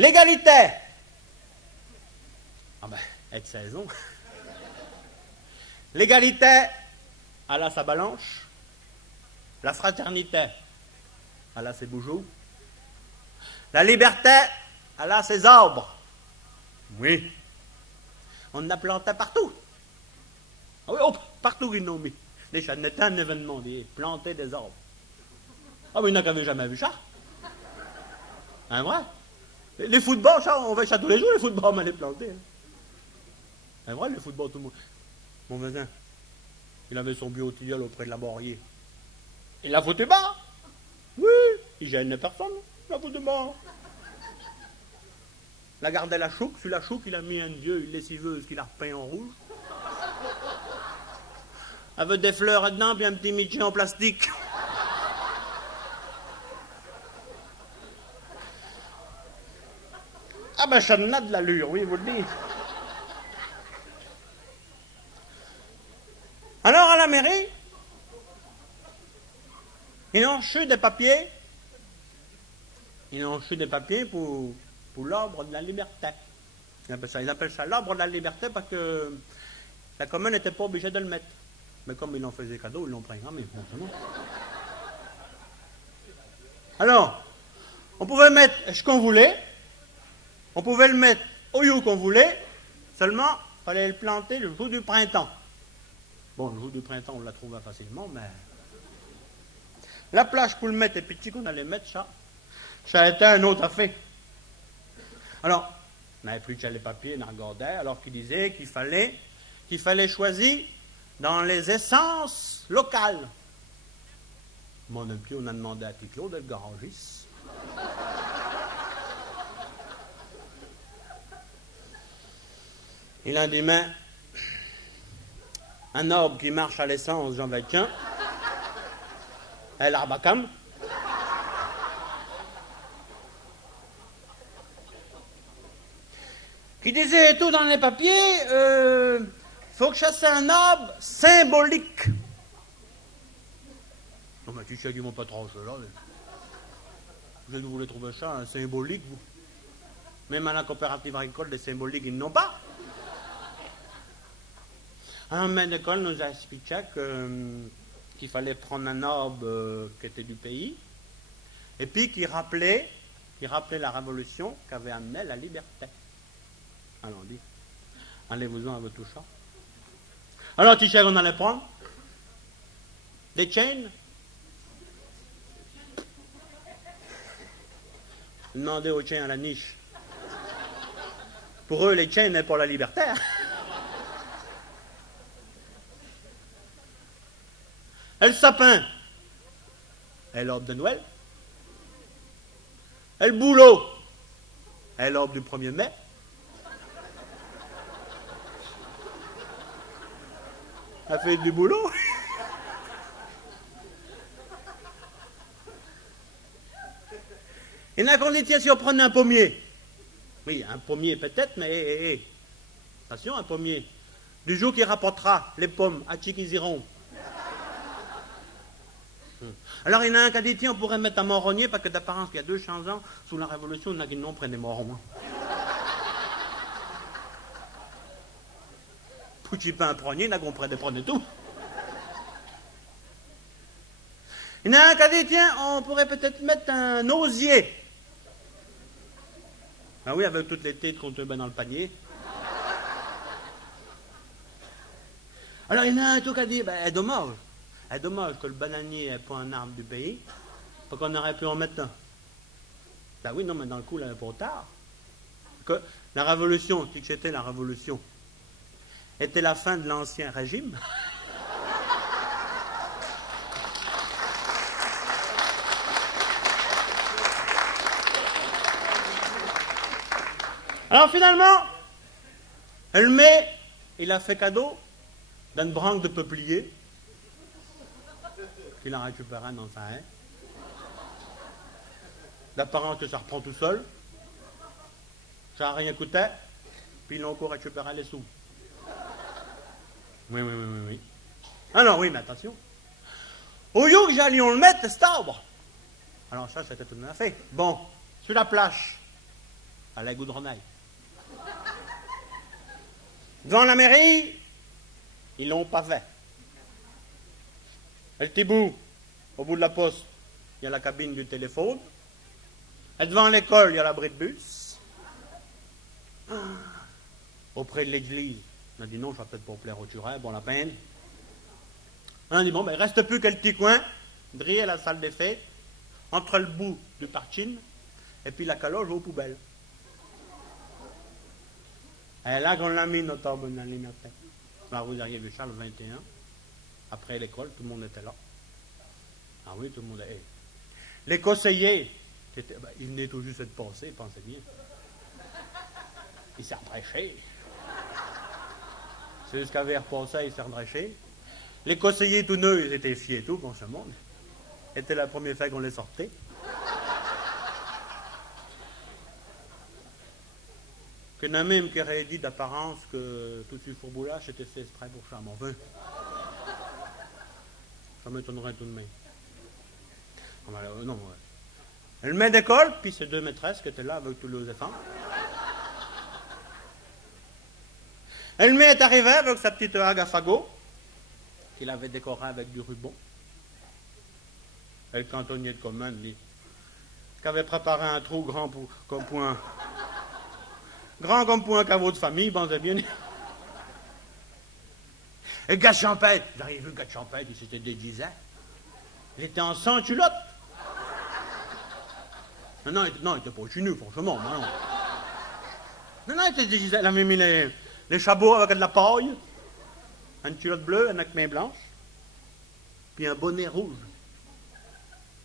L'égalité. Ah ben, avec saison. L'égalité, elle a sa balanche. La fraternité, elle a ses bougeots. La liberté, elle a ses arbres. Oui. On en a planté partout. Ah oui, oh, partout ils l'ont mis. Déjà, c'était un événement, planter des arbres. Ah, mais il n'y en a qui n'avaient jamais vu ça. Hein, vrai? Les footballs, ça, on fait ça tous les jours, les footballs, on les planter. Hein, vrai, les footballs, tout le monde. Mon voisin, il avait son biotilleul auprès de la Borrier. Il l'a foutu bas. Oui, il gêne personne. Il l'a foutu bas. Il a gardé la chouque. Sur la chouque, il a mis un vieux, une lessiveuse qu'il a repeint en rouge. Avec des fleurs dedans, puis un petit midget en plastique. Ah ben, ça en a de l'allure, oui, vous le dites. Alors, à la mairie, ils ont reçu des papiers. Ils ont reçu des papiers pour l'arbre de la liberté. Ils appellent ça l'arbre de la liberté parce que la commune n'était pas obligée de le mettre. Mais comme ils l'ont fait cadeau, ils l'ont programmé, forcément. Alors, on pouvait mettre ce qu'on voulait, on pouvait le mettre au lieu qu'on voulait, seulement il fallait le planter le jour du printemps. Bon, le jour du printemps, on l'a trouvé facilement, mais la plage pour le mettre et petit qu'on allait mettre, ça a été un autre affaire. Alors, on n'avait plus déjà les papiers, on regardait, alors qu'il disait qu'il fallait choisir dans les essences locales. Mon pied, on a demandé à Ticlot d'être garagiste. Il a dit, mais un arbre qui marche à l'essence, j'en veux qu'un. Et l'arbre à cam. Qui disait tout dans les papiers, faut que je chasse un arbre symbolique. Non, mais tu sais qu'ils vont pas trancher là. Vous voulez trouver ça, un symbolique, vous. Même à la coopérative agricole, des symboliques, ils n'ont pas. Un maître d'école nous a expliqué qu'il fallait prendre un arbre qui était du pays, et puis qui rappelait la révolution qui avait amené la liberté. Alors on dit, allez-vous-en à votre touchard. Alors tu sais qu'on allait prendre des chaînes. Demandez aux chaînes à la niche. Pour eux, les chaînes n'est pour la liberté. Et le sapin, et l'arbre de Noël. Et le bouleau, et l'arbre du 1er mai. Ça fait du boulot. Il y en a qu'on dit, tiens, si on prenait un pommier. Oui, un pommier peut-être, mais attention, un pommier. Du jour qui rapportera les pommes à Chiquizirons. Alors il y en a un qui a dit, tiens, on pourrait mettre un marronnier, parce que d'apparence, il y a 200 ans, sous la Révolution, on a dit non, prenez des marrons. Puis pas un prunier, là, qu'on prenait tout. Il y en a un qui a dit, tiens, on pourrait peut-être mettre un osier. Ah oui, avec toutes les têtes qu'on te met dans le panier. Alors il y en a un tout qui a dit, ben, c'est dommage. C'est dommage que le bananier n'ait pas un arbre du pays, parce qu'on aurait pu en mettre un. Ben oui, non, mais dans le coup, là, pas tard. Que la révolution, si c'était la révolution, était la fin de l'ancien régime. Alors finalement, le mai, il a fait cadeau d'une branche de peuplier qu'il a récupéré dans sa haie. D'apparence que ça reprend tout seul. Ça n'a rien coûté. Puis ils l'ont encore récupéré les sous. Oui. Alors oui, mais attention. Au lieu que j'allions le mettre, cet arbre. Alors ça, c'était tout à fait. Bon, sur la plage. à la goudronnaille. Devant la mairie, ils l'ont pas fait. Et le petit bout, au bout de la poste, il y a la cabine du téléphone. Et devant l'école, il y a l'abri de bus. Auprès de l'église, on a dit non, je ne vais peut-être pas plaire au turin, bon la peine. On a dit bon, ben, il ne reste plus qu'un petit coin, driller la salle des fêtes, entre le bout du parking et puis la caloge aux poubelles. Et là qu'on l'a mis notre arbre dans les matins. La rue d'Arrière-Charles, 21. Après l'école, tout le monde était là. Ah oui, tout le monde était. Les conseillers, ils venaient tout juste de passer, ils pensaient bien. Ils s'est redraché. C'est jusqu'à vers passé, ils s'est redraché. Les conseillers tout neufs, ils étaient fiers et tout, bon, ce monde. C'était la première fois qu'on les sortait. Qu'il y en a même qui aurait dit d'apparence que tout ce fourboulage était fait exprès pour ça, mais enfin. Ça m'étonnerait tout de même. Non, ouais. Le maître d'école, puis ses deux maîtresses qui étaient là avec tous les enfants. Et le maître est arrivé avec sa petite hague à fagot, qu'il avait décorée avec du ruban. Et le cantonnier de commande, lui, qui avait préparé un trou grand comme point. Grand comme pour un caveau de famille, bon, c'est bien. Et Gars Champêtre, vous avez vu Gars Champêtre, il s'était déguisé. Il était en sans culotte. Non, il était pas chez nous, franchement, non. Non, il était déguisé, il avait mis les chapeaux avec de la paille, une culotte bleue, une main blanche, puis un bonnet rouge.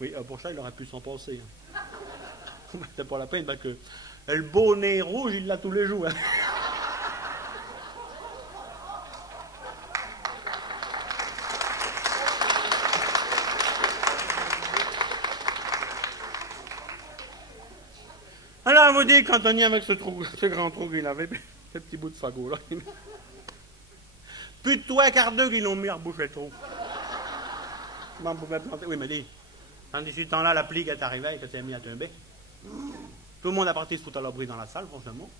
Oui, pour ça, il aurait pu s'en passer. Hein. C'était pas la peine, parce que le bonnet rouge, il l'a tous les jours. Hein. Alors, on vous dit, quand on y est avec ce grand trou qu'il avait, ce petit bout de fagot là. Plus de 3/4 qu'ils l'ont mis à reboucher le trou. Comment on pouvait planter? Oui, mais dis, tandis que ce temps-là, la pluie qui est arrivée et que s'est mis à tomber. Tout le monde a parti se foutre à l'abri dans la salle, franchement.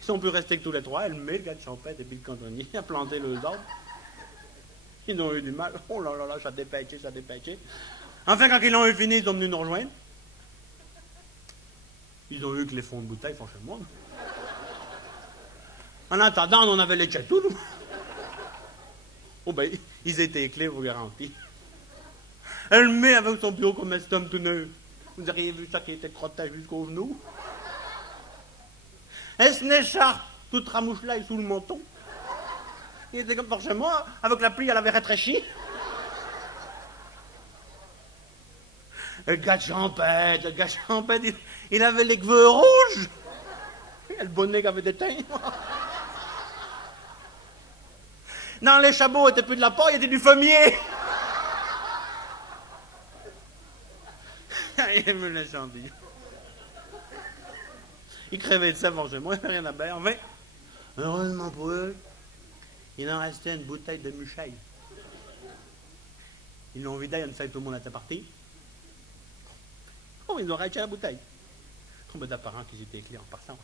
Ils sont plus restés que tous les trois. Le Gars de Champêtre et puis le cantonnier a planté le arbres. Ils ont eu du mal. Oh là là là, ça dépêché, ça dépêché. Enfin, quand ils l'ont eu fini, ils sont venus nous rejoindre. Ils ont eu que les fonds de bouteille, franchement. En attendant, on avait les chatous, nous. Oh ben, ils étaient clés, vous garantis. Elle met avec son bureau comme un homme tout neuf. Vous auriez vu ça qui était crotté jusqu'au genou. Et ce écharpe, toute ramouche-là et sous le menton. Il était comme forcément, avec la pluie, elle avait rétréchi. Le Gars Champêtre, il avait les cheveux rouges. Et le bonnet qui avait des teintes. Dans les chapeaux, il n'était plus de la paille, il était du fumier. Il me l'a senti. Il crevait de ça, forcément, il n'avait rien à faire. Enfin, heureusement pour eux, il en restait une bouteille de Mucheil. Ils l'ont vidé, une fois tout le monde était parti. Oh, ils ont arrêté la bouteille. Combien d'apparents qu'ils étaient clés en partant.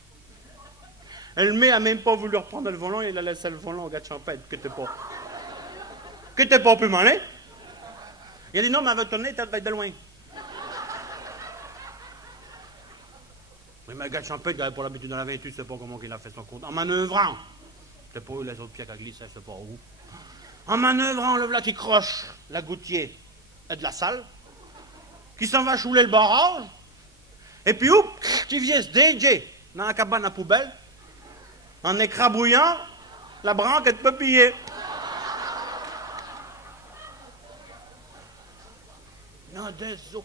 Elle a même pas voulu reprendre le volant, il a laissé le volant au Gars de Champêtre, qui était pas plus malin. Il a dit non, mais elle va tourner, elle va être de loin. Mais le Gars de Champêtre, il avait pas l'habitude de la 28, je sais pas comment il a fait son compte. En manœuvrant. C'est pas où les autres pieds qui glissent, je sais pas où. En manœuvrant, le voilà qui croche la gouttière de la salle, qui s'en va chouler le barrage, et puis oup, qui vient se déger dans la cabane à poubelle, en écrabouillant la branque de peuplier. Non, des os.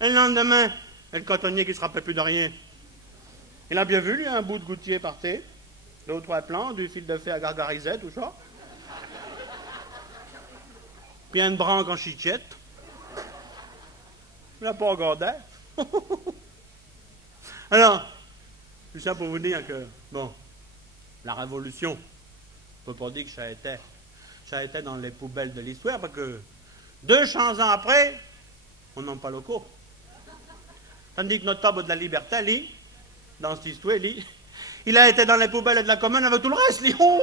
Et le lendemain, le cantonnier qui ne se rappelait plus de rien, il a bien vu, lui, un bout de gouttier par terre, deux ou trois plans, du fil de fer à gargariser, tout ça. Puis une branque en chichette. Il n'a pas regardé. Alors, tout ça pour vous dire que, bon, la Révolution, on ne peut pas dire que ça a été dans les poubelles de l'histoire, parce que 200 ans après, on n'en parle pas. Tandis que notre arbre de la liberté, lui, dans cette histoire, lui. Il a été dans les poubelles de la commune avec tout le reste, lui. Oh